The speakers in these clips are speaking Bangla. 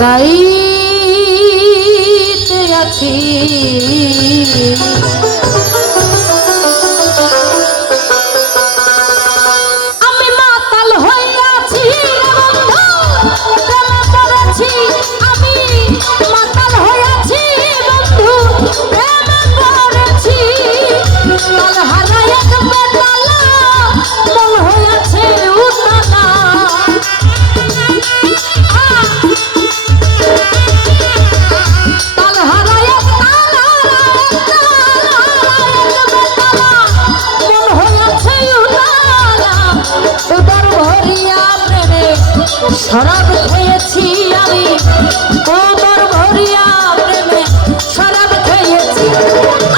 কাটাইতে আছি। শরাব খেয়েছি আমি। কোমর ভরিয়া প্রেমে শরাব খেয়েছি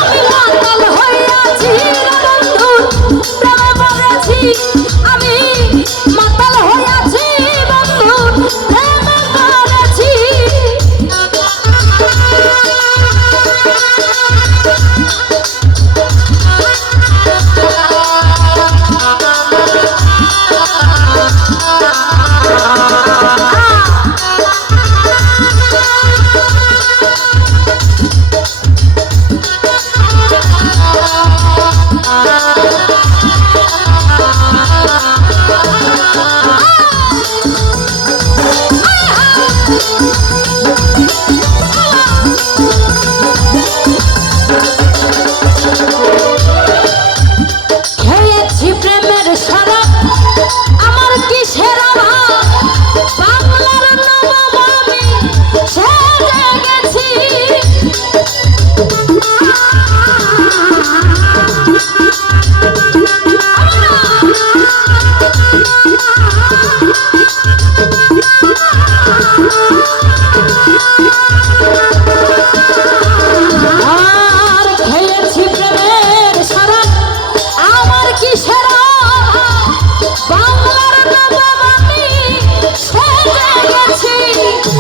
আমি মাতাল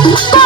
Oh,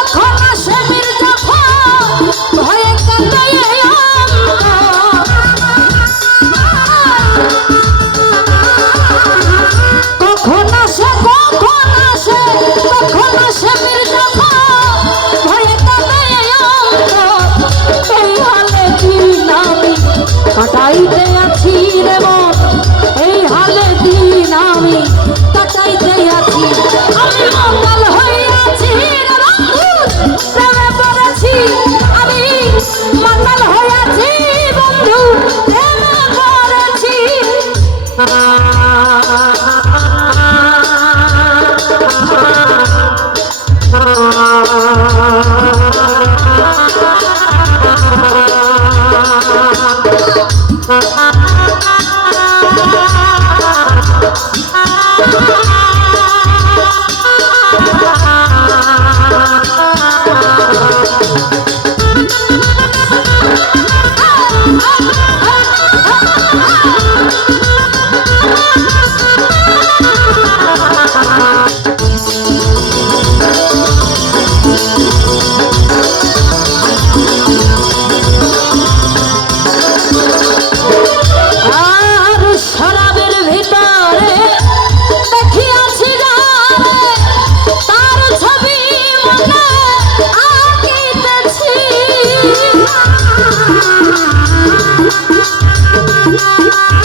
Bye.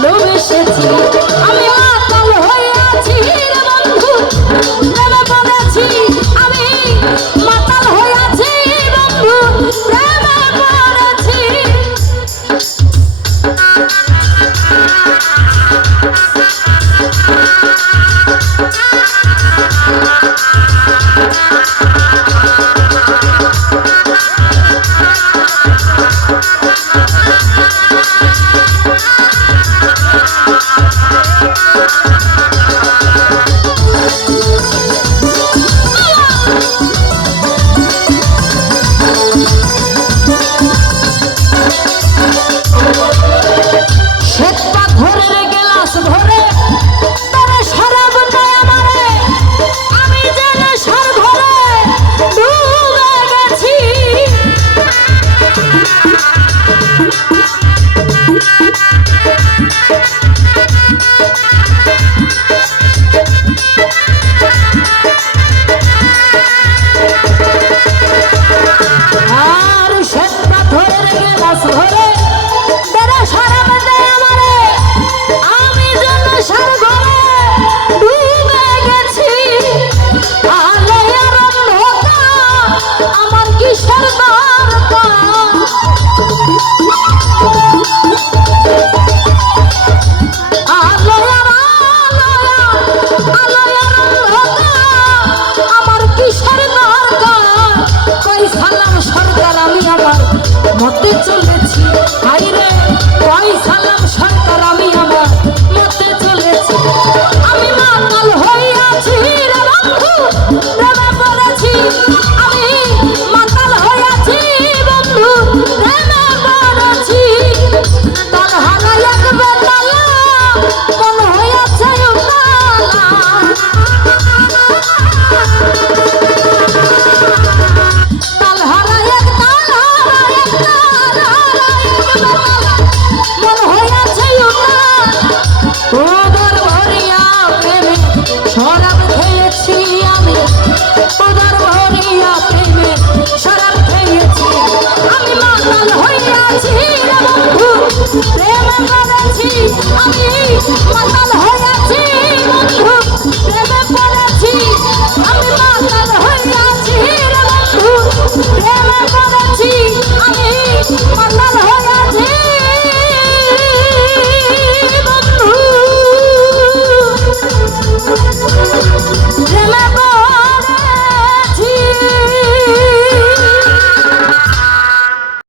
ভালো মতে চলে